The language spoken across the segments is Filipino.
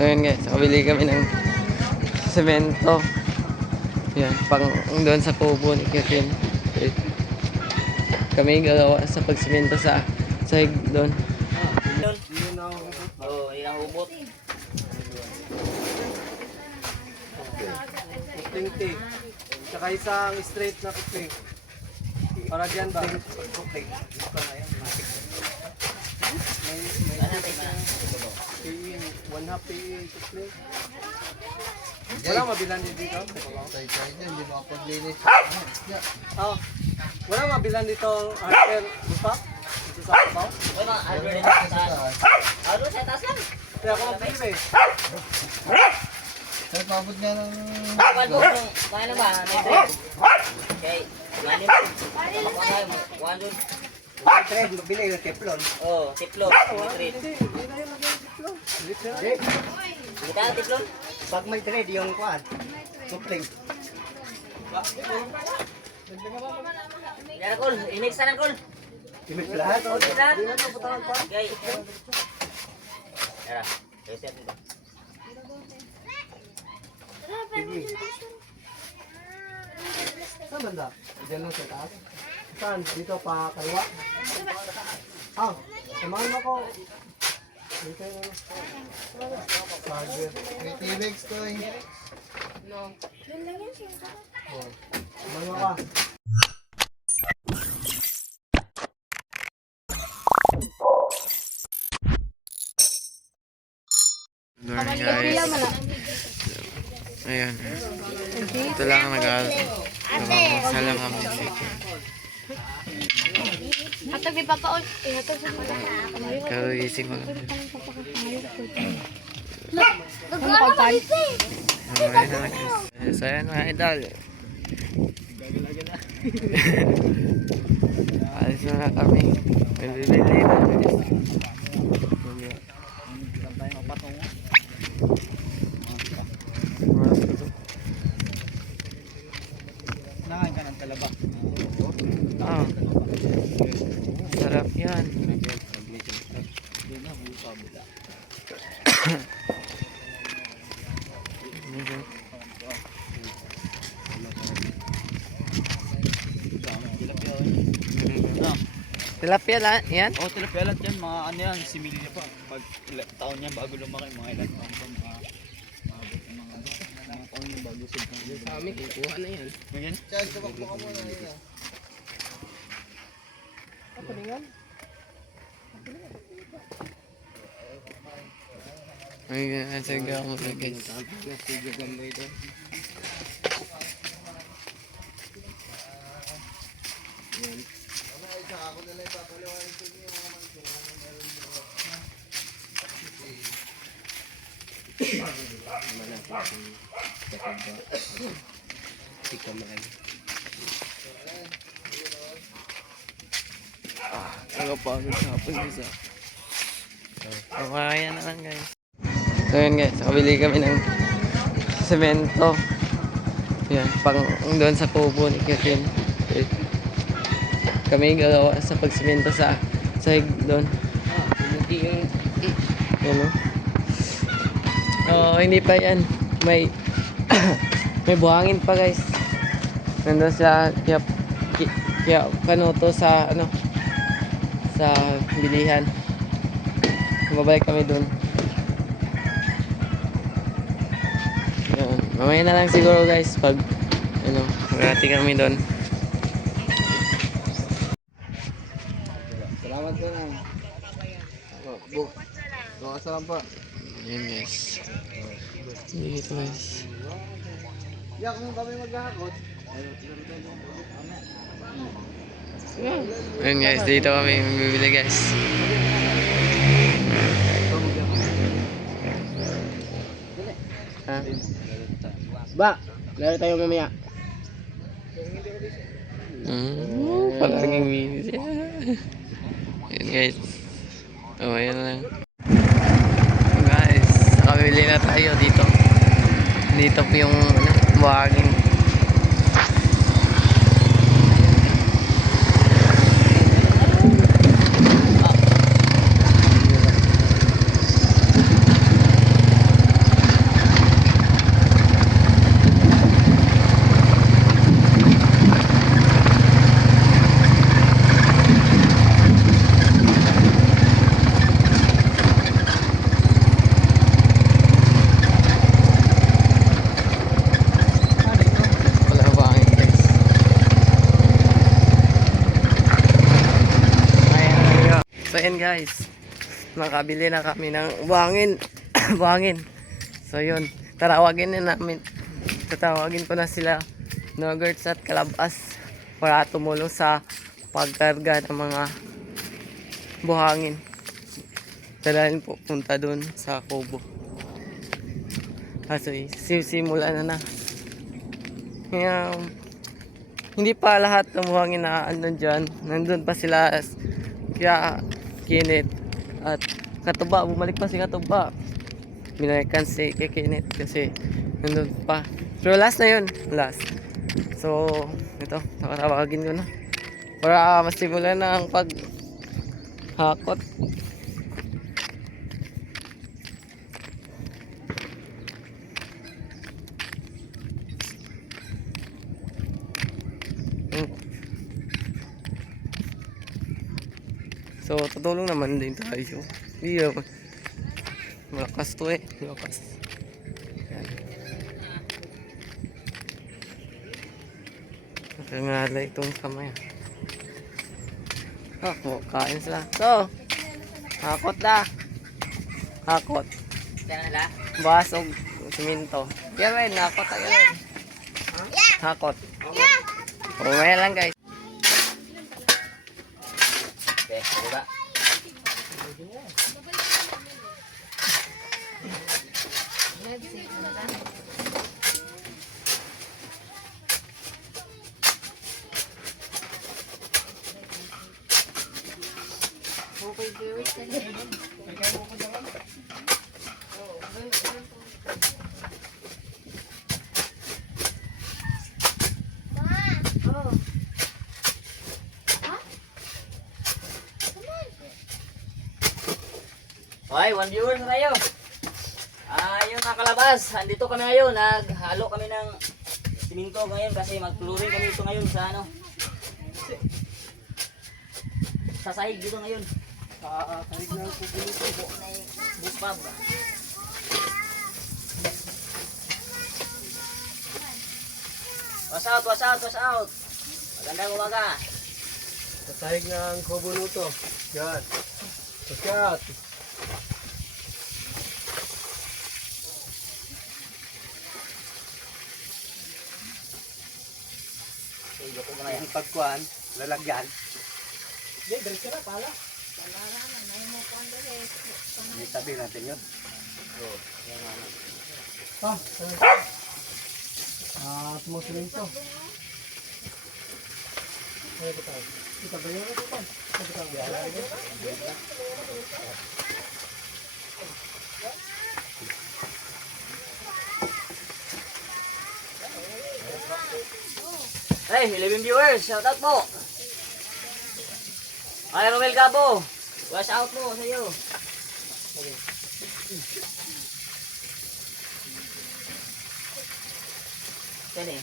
So yun guys, kabili kami ng semento. Yan, pang doon sa kubo ni Kevin. Kami gagawa sa pagsemento sa sahig doon. Oo, inahubot. Kupling. Tsaka isang straight na kupling. Para dyan ba? Kupling. PE, 1/2 PE kupling. Wala mabilan din dito? Tay-tay dyan, hindi makapaglinis. Oh. Wala mabilan dito hardware bupak? Dito sa kabaw? Uy, mga hardware din sa taas. Hardware sa taas lang. Kaya ako magbili eh. Kahit mabot nga ng... Kapal mo, kaya ba? May trade. Okay, mali mo. Makuha tayo mo. Kuha doon. May trade, magbili yung teflon. Oo, tiplon. May trade. Hindi na yung lagay yung teflon. Hindi tayo tiplon? Pag may trade yung kuhan, kupling. Yan, Col. I-mix na lang, Col. Imit lahat. Okay, lahat. Hindi na ito putahan pa. Okay. Tara. Reset nito. Sige. Saan banda? Diyan lang sa taas? Saan? Dito pa kaliwa? Ah, samahan mo ako. Dito yung May T-Rex to eh. samahan mo ka. Doon guys. Ayan. Ito lang ang salang kami si Ato di papaon. Ato sa kagising ko lang. Pagpan. So ayan mga idol. Alis na kami. May bibili na guys. Nakain ka ng talaba. Ah, sarap yan. Tilapia lang yan? Oo, tilapia lahat yan. Mga ano yan, similya pa. Pag taon yan bago lumaki, mga ilan taon pa mga taon yung bago sila. Sa amin, kukuha na yan. Ganyan? Charles, sabak mo ka muna yun. Kapalingan? Ay, sige ako na guys. Sige, ganda ito. Nagapagod sa hapon isa. Kaya na lang guys. So yun guys, kabili kami ng semento. Yan, pang doon sa kubo ni Kevin. Kami gagawa sa pagsemento sa sahig doon. Yan o. Oh, hindi pa yan. May may buhangin pa guys. Nandun sa kaya kanoto sa ano sa bilihan. Babalik kami doon. Yan. Mamaya na lang siguro guys pag ano, magati kami doon. Salamat ka na. Book. Salamat pa. Yan guys. Dito guys. Yak mo kami maghahakot. Ayun guys, dito kami bibili guys. Ha? Ba, laro tayo mamaya. Palaging minis yan. Ayun guys. Oh, ayan lang. Guys, nakabili na tayo dito. Dito po yung buhangin. guys. Makabili na kami ng buhangin. Buhangin. So yun, tatawagin ko na sila Nogerts at Kalabas para tumulong sa pagkarga ng mga buhangin. Dalahin po punta dun sa Kubo. Kaso simulan na. Kaya, hindi pa lahat ng buhangin na andun dyan. Nandun pa sila kaya Kinit at Katuba. Bumalik pa si Katuba. Binalikan si Kinit kasi nandun pa. Pero last na yun. Last. So, ito. Nakatawagin ko na. Para masimulan na ang paghakot. So, tutulong naman din tayo. Iya, malakas to eh. Malakas. Yan. Nakangalay itong kamay. Kain sila. So, hakot na. Hakot. Kaya nila. Basog. Siminto. Yan rin, hakot tayo rin. Hakot. Umaya lang guys. Okay, diba? Okay, 1 viewer na tayo. Yung mga Kalabas, andito kami ngayon. Naghalo kami ng siminto ngayon kasi mag-flooring kami ito ngayon sa ano. Sa sahig dito ngayon. Kahit na kukulit ko. Buspab. Wash out, wash out, wash out. Magandang umaga. Tatahig ng Kubo Luto. Yan. Paskat. Ang pagkuhan, lalagyan. Hindi, diretso na pala. Itabi natin yun. Tumusulin ito. Ano ito tayo? Itabi yun ito pa. Ito tayo. Hey, 11 viewers, shout out po. Ay, Romel Gabo, wash out mo sa iyo. Kani,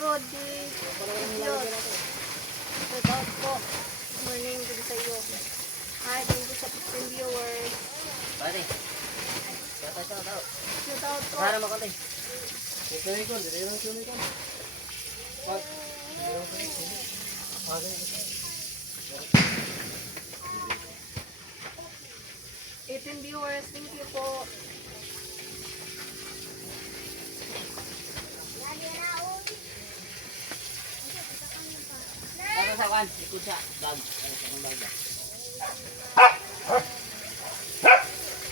Rodi. Yun. Shout out po. Morning din sa iyo. Hi, thank you sa 15 viewers. pare. Shout out. Shout out po. Sana mo konti. Ito ko, dire lang ito ko. Pat. 18 viewers, thank you po. Ano sa kan? Ikot sa bag. Ano sa bag ba?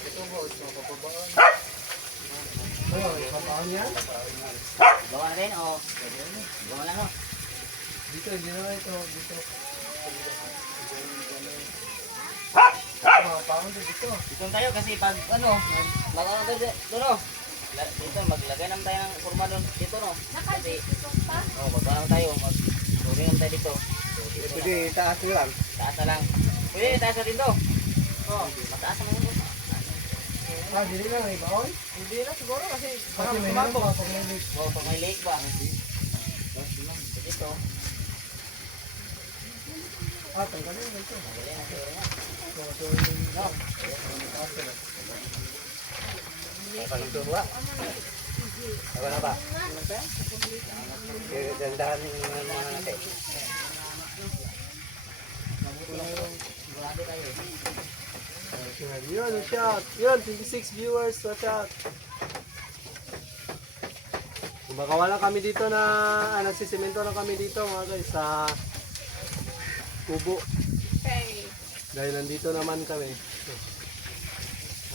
Ito po, ito papabaan. Ano, kapaan yan? Bawa na rin o? Bawa lang o. Dito, hindi na ito. Dito. Kapaan dito. Dito tayo kasi pag ano, mag-ano tayo dito no? Dito, maglagay naman tayo ng kurma doon. Dito no? Kasi, mag-ano tayo, mag-turing naman tayo dito. Pwede, taas lang. Taas na lang. Pwede, taas na rin to. Mataas naman ito. Dili lang, may baon? Hindi na siguro kasi Kasi may naman ba? Pag may lake. pag may lake ba? Dito. Tanggalin mo ito. Wala na ba? Dandahan yung mga natin. Yun, shot. Yun, 26 viewers sa shot. Kumakawa lang kami dito na, nagsisimento lang kami dito mga guys sa kubo. Okay. Dahil nandito naman kami.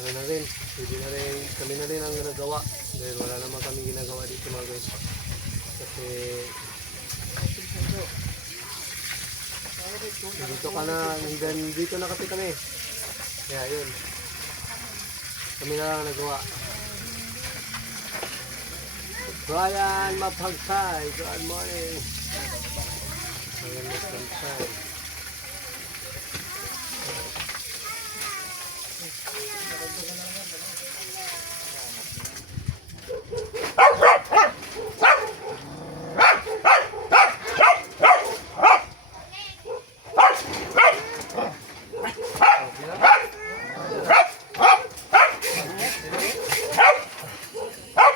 Ano na rin, pwede na rin, kami na rin ang ginagawa. Dahil wala naman kami ginagawa dito mga guys. Kasi dito ka na, hanggang dito na kasi kami. Kaya yun. Kami na lang nagawa. Brian Mapagkay, good morning. Brian Mapagkay.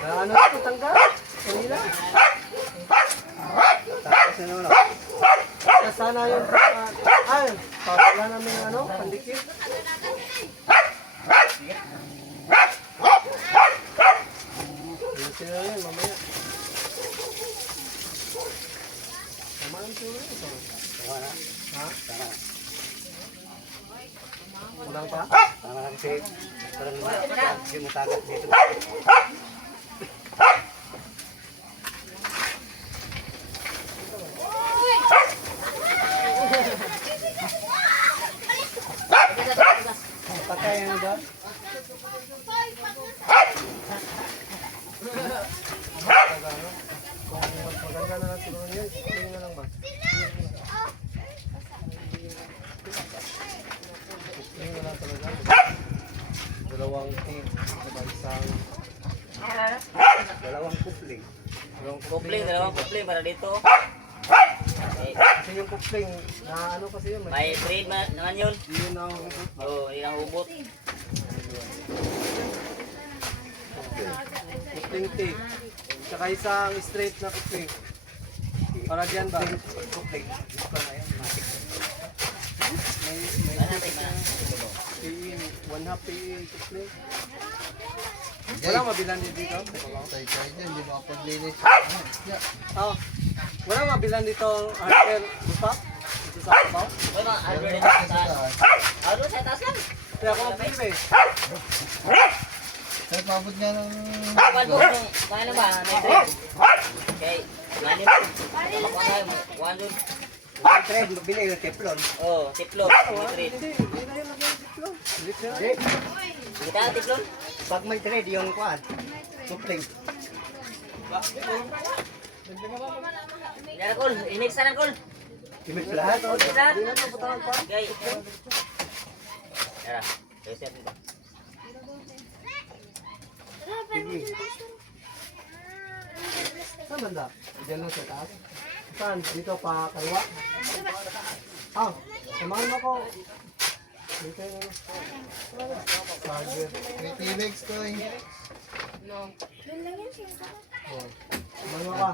Ano na ito, tangga? Kanila? Tapos na naman. Sana yung ay, wala namin ano, pandikit. Sino yun, mamaya. Tama ang sura ito. Tama na. Ha? Tama. Walang pa? Tama na kasi parang hindi mo tagat dito. Patay ano ba? Kung maganda na lang siguro yun, tingin na lang ba? Tingin na lang talaga. Dalawang team, saka isang Dalawang kupling. Dalawang kupling para dito. kasi yung kupling na ano kasi yun, May trade naman yun. yun na ang hubot. Oo, hindi na hubot. Kupling tape. Saka isang straight na kupling. Para dyan ba? Kupling. Gusto ko na yun. May Ano natin na? PE, 1/2 PE kupling. Wala mabilan din dito. Tay-tay dyan, hindi makapaglinis. Oh. Wala mabilan dito hardware. Gusto? Ito sa kabaw? Uy, mga hardware dito sa taas. Hardware sa taas lang. Kaya ako mag-flip eh. Tay, pabot nga ng... Kapal ko kung paano ba? May trade. Okay. Manin mo. Kapag tayo mo. One doon. Ang trade, mabili yung teflon. Oo, tiplon. May trade. Hindi na yun lagyan dito. Hindi. Hindi ka tiplon? Pag may trade, yung kuhan, supling. Yan na, Col. I-mix na lang, Col. Imit lahat. Mix na. Hindi na ito patawag pa. Okay. Tara. Reset mo. Saan banda? Diyan lang sa taas. Saan? Dito pa kaliwa? Ah, samahan mo ko. Dito yun ano. Charger. May T-Rex to eh. Oh. Samahan mo ka.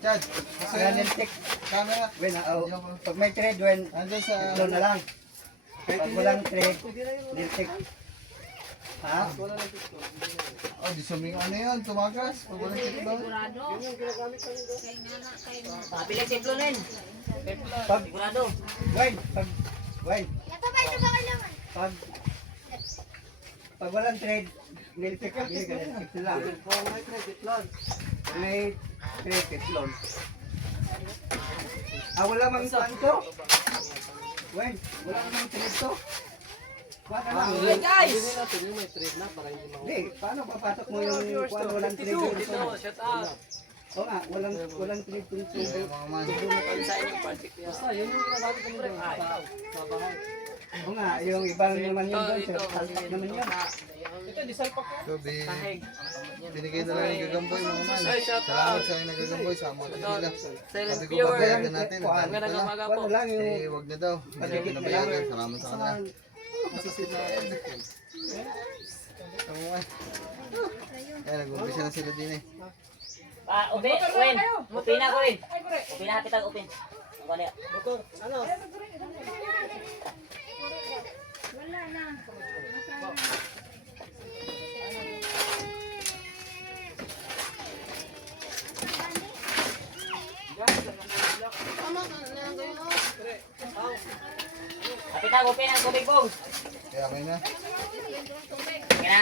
Chad, Kaya niltik. camera. When, pag may trade, when, Andun sa... teflon na lang. Pag walang trade, niltik. Ha? Oh, di suming ano yun, tumagas. Pag walang teflon. Pili tiplon din. Pag, Sigurado. when, pag walang trade, niltik ka, niltik na lang. Oh, may credit lang. Pag may trade, teflon. Wala mang santo. When, wala mang trade to. Wala ka lang. Guys! Hindi natin yung may trade na para hindi Hindi, paano papasok mo yung kuwan, walang trade yung tubo? Oo nga, walang trade yung tubo. Mga man. Basta, yun yung ginagamit kami doon sa bahay. Oo nga, yung ibang naman yun doon, sir, salpak naman yun. Ito, di salpak ko. So, binigay na lang yung gagamboy mga man. Salamat sa yung nagagamboy sa mga kanila. Sabi ko babayaran natin. Ang dami pala. Wala lang yung Eh, wag na daw. Hindi ko nabayaran. Salamat sa kanila. Masisid na. Kamuan. Ay, nag-umpisa na sila din eh. Upin, Upin. Upin na, Upin. Upin na, hapit ang Upin. Ang kanya. Doktor, ano? Wala na. Nasaan na? Hapit ang Upin ang tubig, Bong. Kaya okay na. Okay na?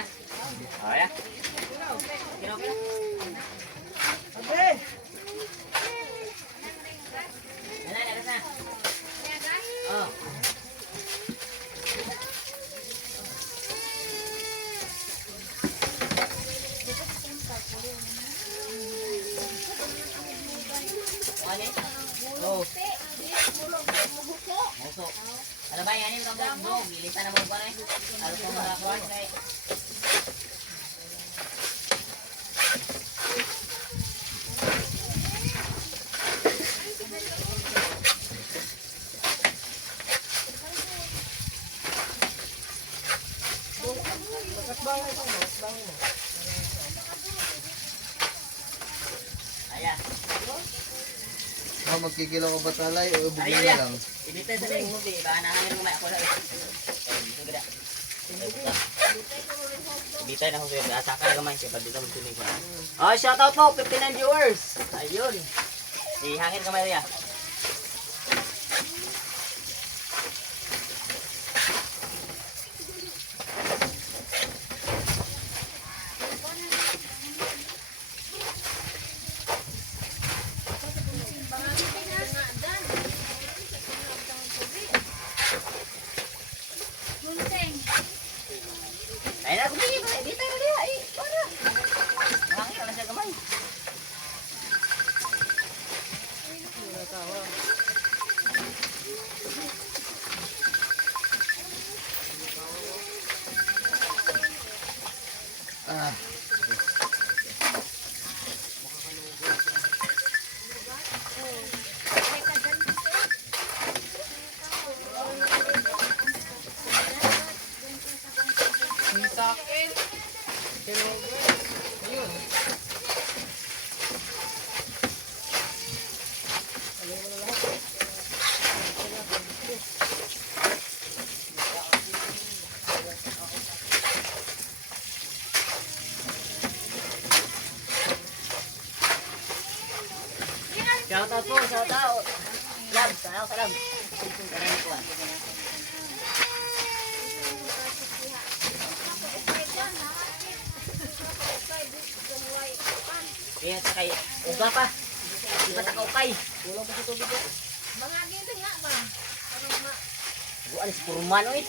Okay na? Okay na? Yan na, lakas na. Oh. Ano yun? Oh. Muso. Ano ba yan yung kamog? Gilitan na mo pa rin. Ano ko mga kuwan? Ayan. Magkikilaw ka ba talay o ubugin Ayan, na ayan. lang? Ibitay sa rin mo, baka nahangan mo may ako lang. Ibitay na ko sa'yo, asa ka gamay siya, pag dito magtuloy ko. Oh, shoutout po, 59 viewers. Ayun. Ihangin kamay rin. Ay na, kumingin ba? Ibitay mo niya. Ay, para. Ihangin ka lang siya gamay. Ah. Shoutout po, shoutout. Lab, sana ako sa lab. Kanang kuwan. Kaya sa kay, uga pa. Di ba takaupay? Kulang pa sa tubig ko. Mga ginto nga ba? Ano nga? Buwan si Purman, oy.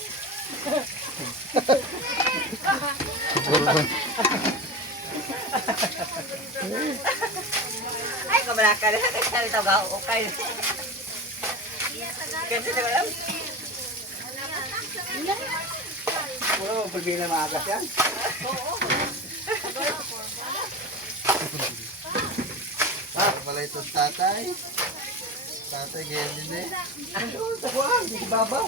Ay, kamalaka na. Kasi ito ba? Okay. Kasi ito ba? Wala mo pag na maagas yan. Para pala ito tatay. Tatay, ganyan din eh. Taguan, di babaw.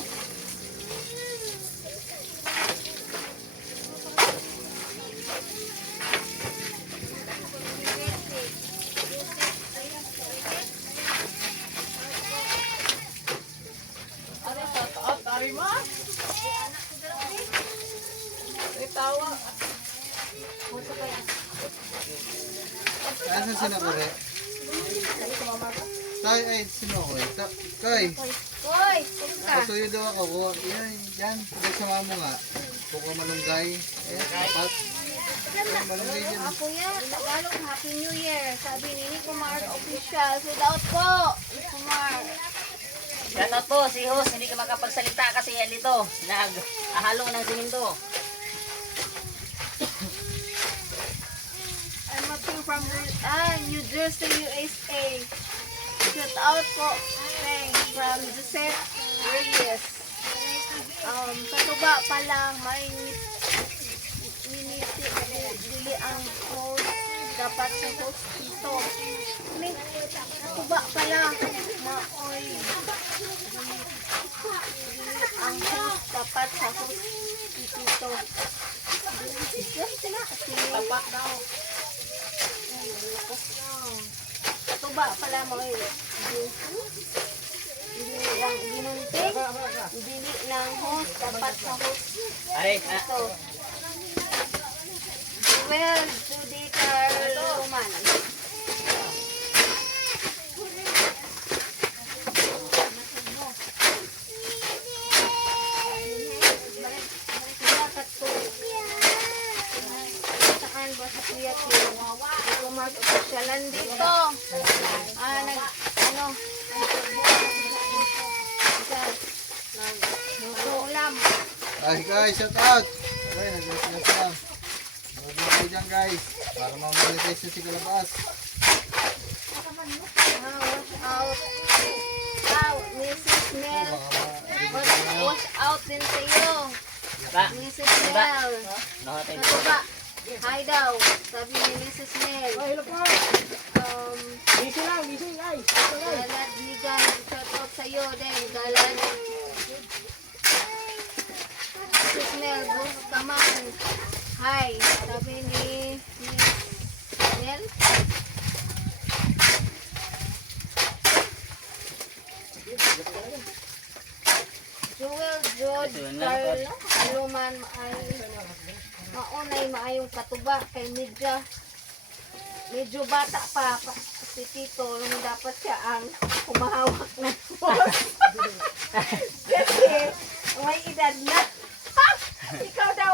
Asan sino ko rin? Tay, ay, sino ko rin? Tay, Hoy, punta. pasuyo daw ako. Yan, yan. Pagkat sama mo nga. Buko malunggay. Eh, dapat. Malunggay dyan. Ako yan, Tagalog, Happy New Year. Sabi ni Kumar Official. Shout out po, Kumar. Shoutout po, si Hus. Hindi ka makapagsalita kasi yan dito. Nag-ahalo ng siminto. I'm Matthew from New Jersey, USA. Shout out po, thanks, from Joseph Reyes. Katuba pa lang, may miniti dili ang host. Dapat sa host dito. May katuba pa lang, maoy. Ang host dapat sa host dito. Yan sila. Tapak daw. Katuba pala mo eh. Hindi lang ginunting. Dili ng host. Dapat sa host. Are, Ito. Well, Judy Carluman. Saan ba sa kuya ko? Ito mag-officialan dito. Ulam. Ay guys, shout out! Okay, nag-iwas lang. Magandang kayo dyan guys. Para ma-monetize na si Kalabas. Wash out. Mrs. Mel. Wash out din sa iyo. ba? Mrs. Mel. Nakatin Ano ba? Hi daw. Sabi ni Mrs. Mel. Hello po. Busy lang, guys. Galad ni Gan. Shout out sa iyo din. Galad. Mrs. Mel. Bus kaman. Hi. Sabi ni Miss Mel. Jewel George Carluman ay maunay maayong katuba kay medyo bata pa si Tito nung dapat siya ang humahawak ng boss. Kasi may edad na. Ikaw daw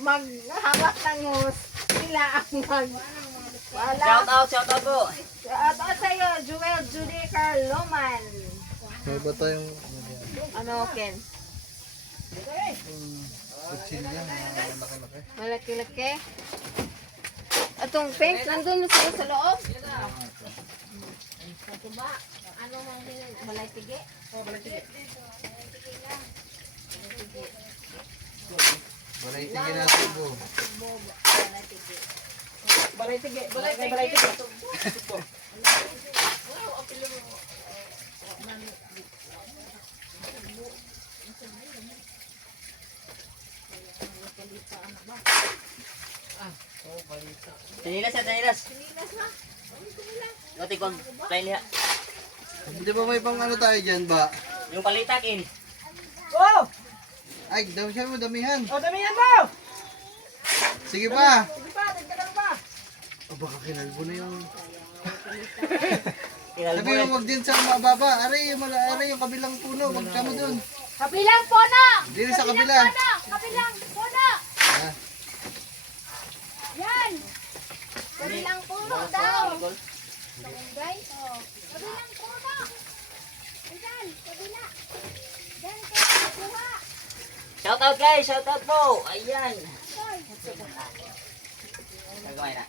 maghawak ng host. Sila ang wala. Shout out po. At sa'yo, Jewel Judy Carluman. May ba tayong Ano, Ken? kutsilya? Malaki-laki. Malaki-laki. Atong pink, nandun sila sa loob. Ito ba? Ano mang balay tige? Balay tingin natin po. Balay tige. Danilas. Gati kon, plain liha. Di ba may pang ano tayo dyan ba? Yung palitakin. Oh! Ay, damihan mo, damihan. O, damihan mo! Sige pa. Sige pa, dagdagan pa. O baka kinalbo na yung... Kinalbo Sabi mo, wag din sa mababa. Aray, yung kabilang puno. Wag ka mo dun. Kabilang puno! Dili sa kabila. Kabilang puno! Ah, Yan! Kabilang puno daw! Guys, kabilang puno! Ayan, kabila! Yan, kayo kuha! Shout out guys, shout out po. Ayan. Nagawin na.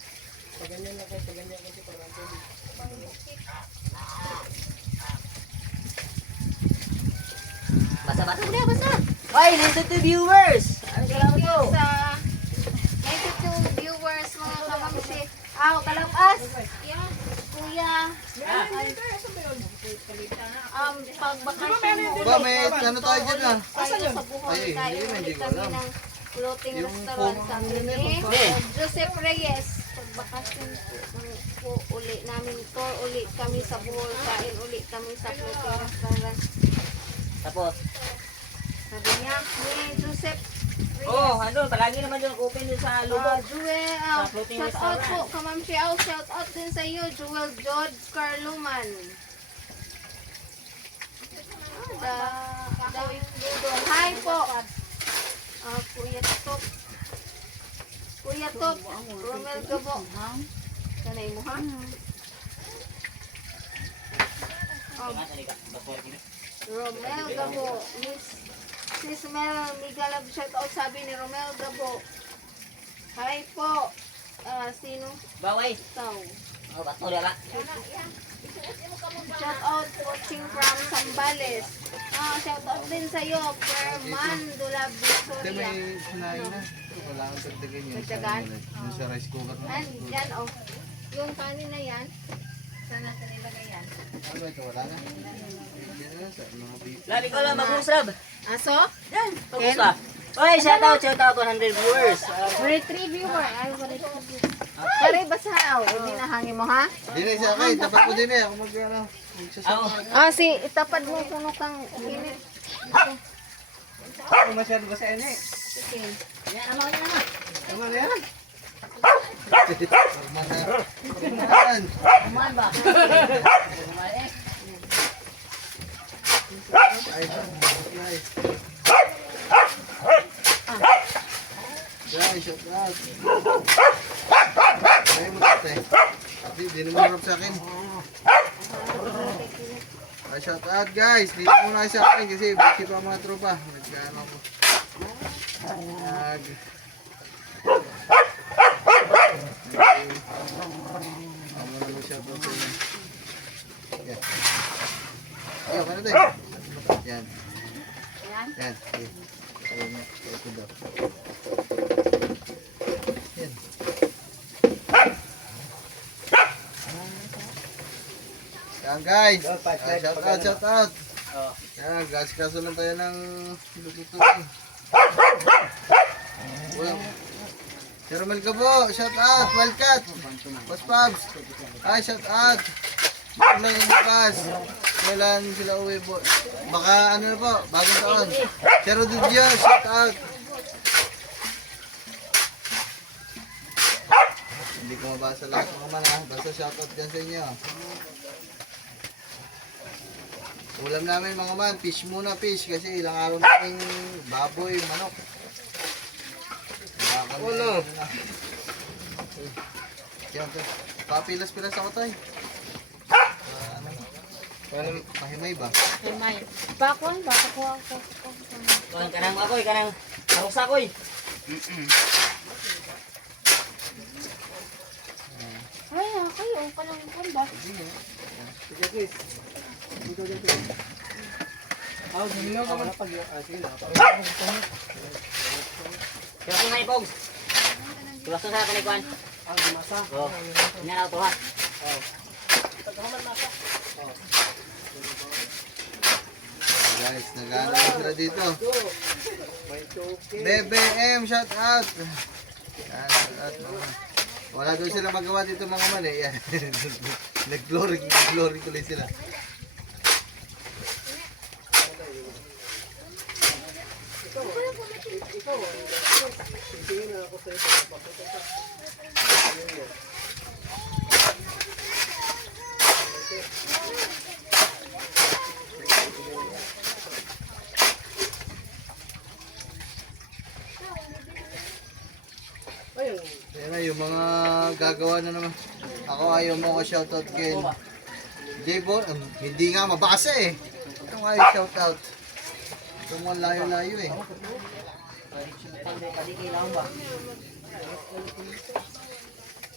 Basa muna, basa. Hoy, 92 viewers. Ano salamat po? Sa 92 viewers mga kamamsi. Aw, kalapas! Kuya, pagbakasyon mo ba, may ano tayo dyan ah. tayo sa Bohol Ay, tayo. hindi Ulit ko kami alam. ng floating Yung restaurant phone sa mo amin yun, ni Hindi. Joseph Reyes. Pagbakasyon po uli namin tour uli kami sa Bohol. Kain uli kami sa floating restaurant. Tapos. Sabi niya, ni Joseph Reyes. Oh, andun, palagi naman yung open dun sa lubog. Jewel, Sa floating shout out po, restaurant. kamamsi, shout out din sa iyo, Jewel George Carluman. Hi po. Kuya Top. Kuya Top, Romel Gabo. Sanay mo ha? Romel Gabo. Miss Mel Migalab, shout out sabi ni Romel Gabo. Hi po. Sino? Baway. Tao. Oh, bato na ba? Shout out watching from Sambales. Shout out din sa iyo, Perman Dulab Ito Victoria. may sinayin na. Wala kang tagdagan yun. Dagdagan? Yung sa rice cooker mo. Yan oh. Yung kanin na yan. Saan natin ilagay yan? Ano ito, wala na? Yan na sa mga beef. Labi ko lang mag-usab. Aso? Yan, pag-usab. Oy, shout out 100 viewers. May 3 viewer. Ay, wala 3 viewer. Pare, basa. Hindi na hangin mo, ha? Din eh, sa akin. Tapat mo din eh. Ako mag-ano. Ah, itapad mo kuno kang init. Kung masyado ba sa ene? Yan, amaw niya naman. Tama na yan. Yan. Kumaan ba? Nice. Guys, shout out. Ay mo tate. Di naman harap sa akin. Ay, shout out guys. Dito muna kayo sa akin kasi busy pa mga tropa. Nagkaano ko. Amo naman shout out sa inyo. Yan. Ayaw ka na tayo. Yan. Yan. Yan. Okay. Ayaw na. Ito daw. Yan. Yan guys. Shout out. Yan, gas-gaso lang tayo ng lututuin. Well, Sir Romel Cabo, shout out. Wildcat. Boss Pabs. Ay, shout out. Lang yung bukas. Kailan sila uwi po? Baka ano na po, bagong taon. Sir Rodrigo, shout out. Hindi ko mabasa lahat mga man ha. Basta shout out dyan sa inyo. Ulam namin mga man, fish muna fish kasi ilang araw namin baboy, manok. Ano? Yan to. Papilas-pilas ako tayo. Pahimay ba? May. Bakon, bako ako. Kuan kanang ako'y kanang harus ako'y. Ay, kayo, kalang kon ba? Sige, please. Dito, dito. Hindi ka pag sige na. Kaya ko na ipogs. Tuwas na sa kanikuan. Masa. Oh. Nya na to ha. Guys, nag-ano na sila dito. BBM, shout out. Yan, shout out mga. Wala doon sila magawa dito mga man eh. Yan. Nag-glory tuloy sila. Yan na yung mga gagawa na naman. Ako ayaw mo ko shoutout kay Devon. Hindi nga mabasa eh. Ito nga yung shoutout. Ito mga layo-layo eh.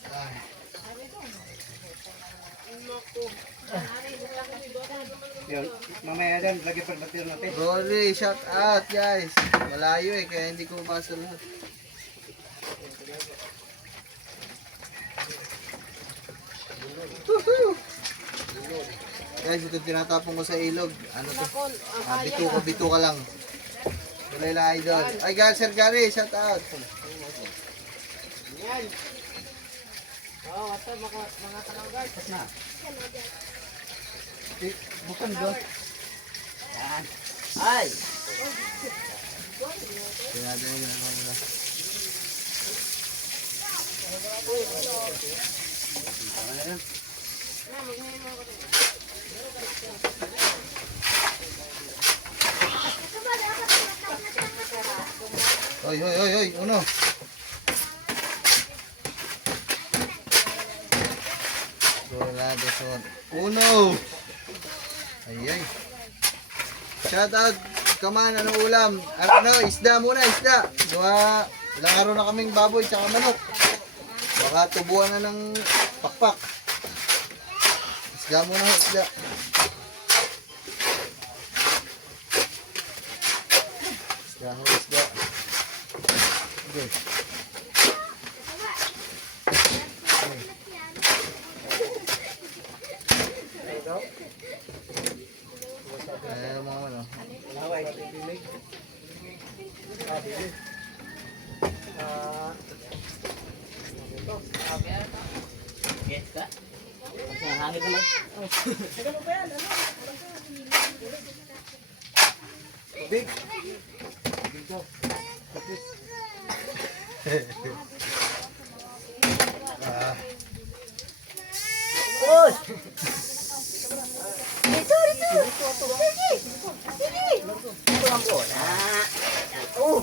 Ay. Yun. Mamaya din, lagi pa batir natin. Rolly, shout out guys. Malayo eh, kaya hindi ko mabasa lahat. Woohoo! Guys, ito tinatapon ko sa ilog. Ano to? Bito ka lang. Kulay idol. Ay guys, Sir Gary, shout out. Bukan doon. Ay. Tinatapon yun ako nila. Hoy, uno. Dorado son. Uno. Ay. Shout out. Kaman, ano ulam? Ano, isda muna, isda. Ilang araw na kaming baboy tsaka manok. Baka tubuan na ng pakpak. Isda muna, isda. Isda. Okay. Mga ano. Kasi ang hangin naman. Big. Big daw. Tapos. Uy! Dito, dito. Sige. Sige. Ito ang bola. Oh!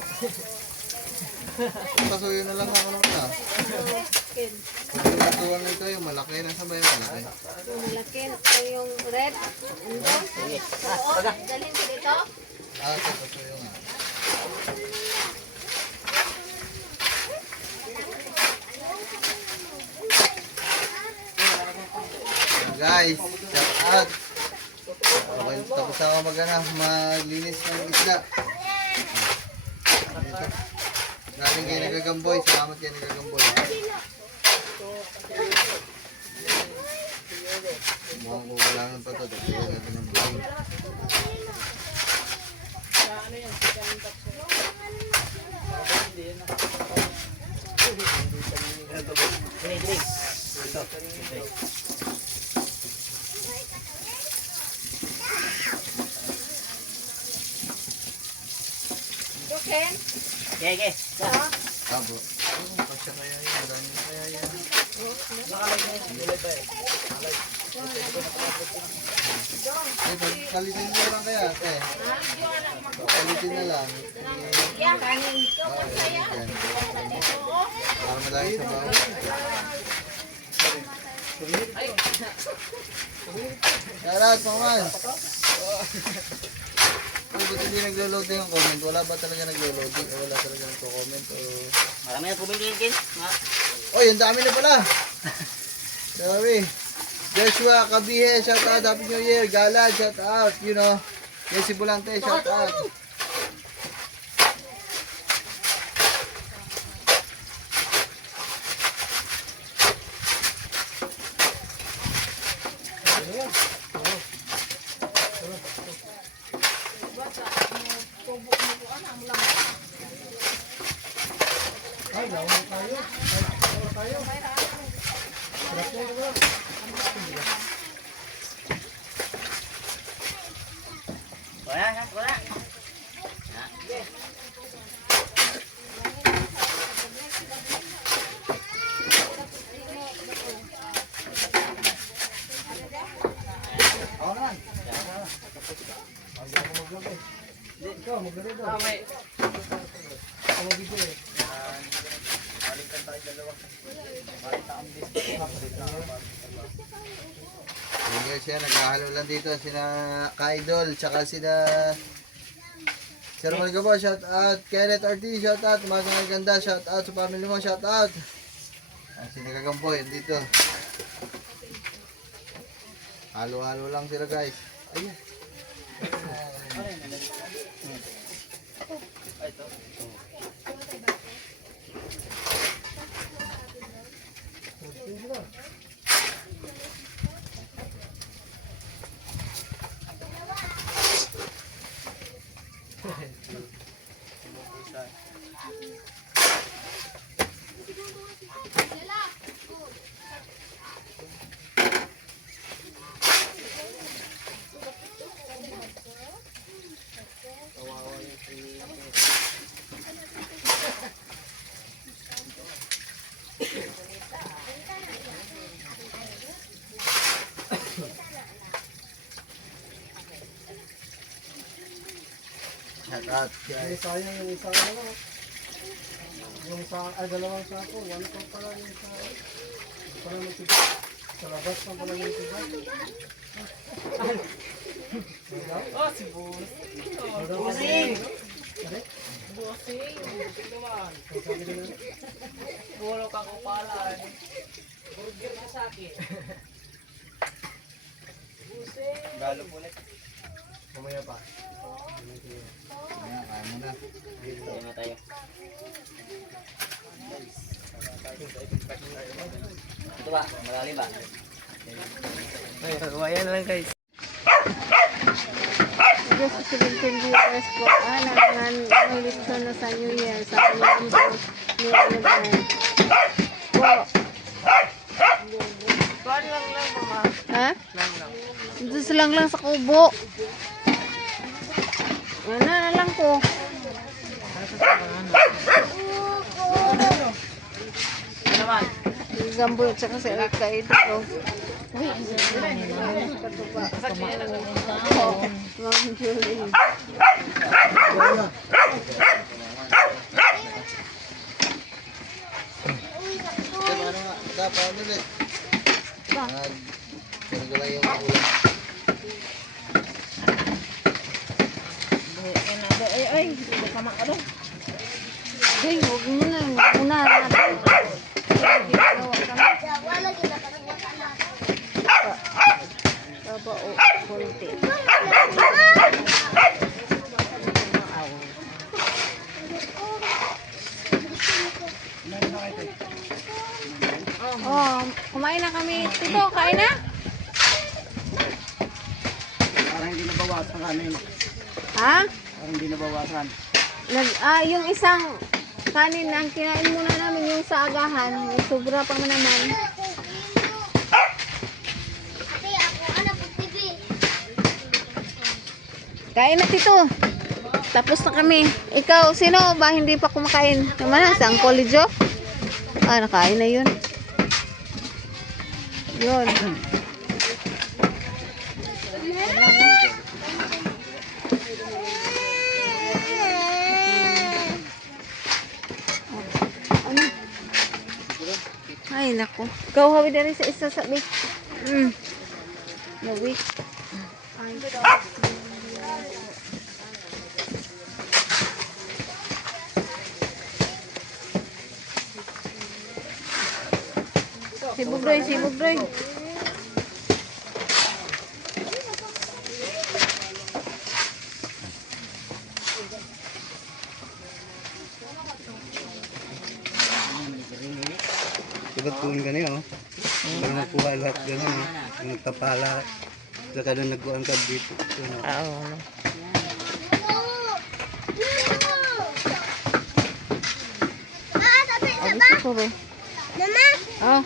Pasuyo na lang ako naman ah. Ken. Pag pinatuan nito yung malaki na sabay malaki. Malaki ito yung red. Andun. Sige. Oo, dalhin ko dito. Ah, ito pasuyo nga. Guys, shout out. Okay, tapos ako maglinis ng isda. Dito. Galing kayo nagagamboy. Salamat kayo nagagamboy. Mukhang kukulangan pa ito. Tapos yun natin ng buhay. Sige, sige. Ito, Ken. Okay, okay. Ah, bro. Kasya kaya yun. Marami na kaya yun. Kalitin mo lang kaya, ate. Kalitin na lang. Yan, kanin dito. Ah, yan. Para madami sa bawang. Shoutout, Maman! Ba't hindi naglo-loading ang comment? Wala ba talaga naglo-loading? O wala talaga nagko-comment? O... Marami na pumingin, Ken. Oy, ang dami na pala! Dami! Joshua Kabihe, shoutout! Happy New Year! Gala, shoutout! You know, Jesse Bulante, shoutout! Ay, lawang tayo. Lawang tayo. Sarap na ito. Wala na, wala. Ako naman! Ikaw, maglagay daw. Ako magbibigay. Yun guys, yan, naghahalo lang dito sina Ka-Idol, tsaka sina Sir Malgabo, shout out. Kenneth Ortiz, shout out. Masang Ganda, shout out. Sa family mo, shout out. Sina Kagamboy, dito. Halo-halo lang sila guys. Ayun. Shout out Hindi guys. sayang yung isang ano. Yung sa, ay dalawang sako. One pa pala yung isa. Pala may tiba. Sa labas pa pala yung tiba. Oh, si Boss. Busing! Bossing. Ang sabi nila. Puro ka kupalan. Burger na sa akin. Galo ulit. Mamaya pa. Ayan, kaya mo na. Tayo na tayo. Ito ba? Malalim ba? Ayan lang guys. Diyos sa 17 viewers po, ng lechon na sa New Year, sa kanyang po, ni Oliver. Po. Kuhan lang lang, mama. Ha? Dito silang lang sa kubo. Ano na lang ko. Gamboy at saka si Erika ito. Uy, Ma'am Julie. Ano nga, dapat ulit. Nagkala yung ulam. Ay, baka makalo. Ay, huwag mo na. Muna natin. Baba o konti. Oh, kumain na kami. Tito, kain na? Parang hindi nabawasan kanin. Ha? Parang hindi nabawasan. Yung isang kanin ang kinain muna namin yung sa agahan. Yung sobra pa man naman. Kain na tito. Tapos na kami. Ikaw, sino ba hindi pa kumakain? Naman na, sa Angkolidjo? Nakain na yun. Yun. Ay, naku. Ikaw, hawi na rin sa isa sabi. Hawi. Sibugdoy, sibugdoy. Diba't tuwing ganyan, oh. Para makuha lahat ganyan, oh. Yung nagpapala. Saka doon nagkuhan ka dito. Yun, oh. Oo. Gusto ko ba? Oh.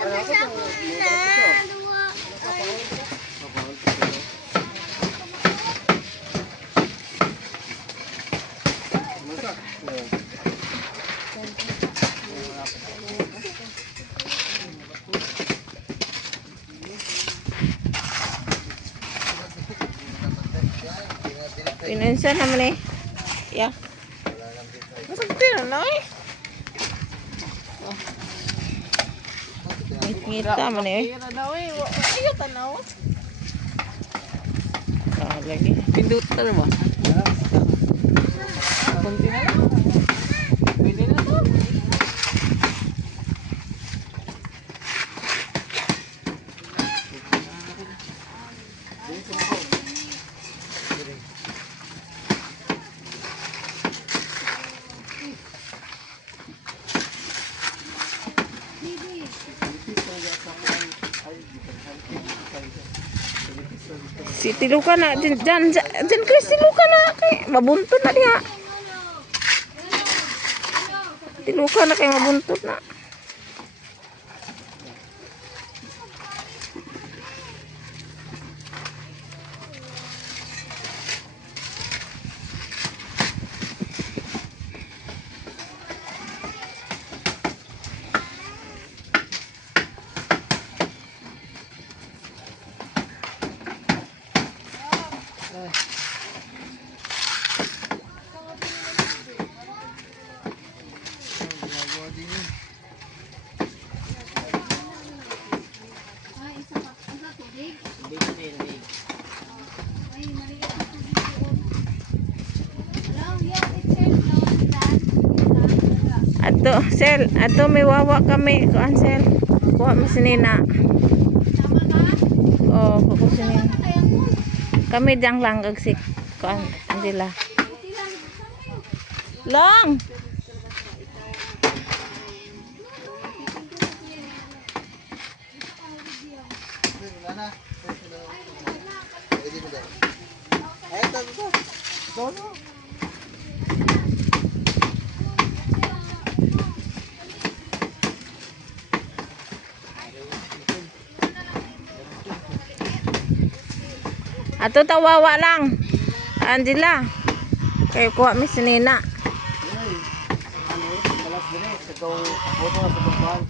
Pinunsa naman eh. Yeah. Masagti na eh. Ngita man eh. Lagi. Pindutan na ba? Kunti na lang. Pwede na to. Si Tiluka na dyan Chris Tiluka na kay mabuntod na diha. Tiluka na kay mabuntod na. Ato may wawa kami kuan sel. Kuha mo si Nina. Oh, kuha si Nina. Kami dang lang agsik kuan andila. Long. Ato tawawa lang. Angela. Kayo kuha mi sinina. Ano balas dire sa tong photo na sa tukuan.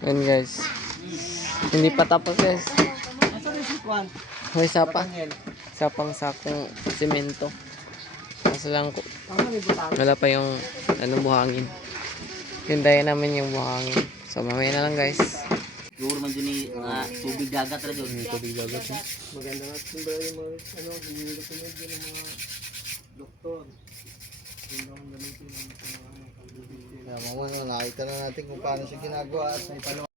Yan guys. Hindi pa tapos guys. Asa rin si Kwan? May isa pa. Angel. Isa pang sakong simento. Kaso lang Asa ni butang? wala pa yung buhangin. Hintayin namin yung buhangin. So mamaya na lang guys. Siguro man dyan tubig dagat ra dyan. Tubig dagat siya. Maganda nga tingnan yung mga ano, hindi dokumento ng mga doktor. Hindi ako gamitin ng mga Kaya mamaya nakita na natin kung paano siya ginagawa at may palo.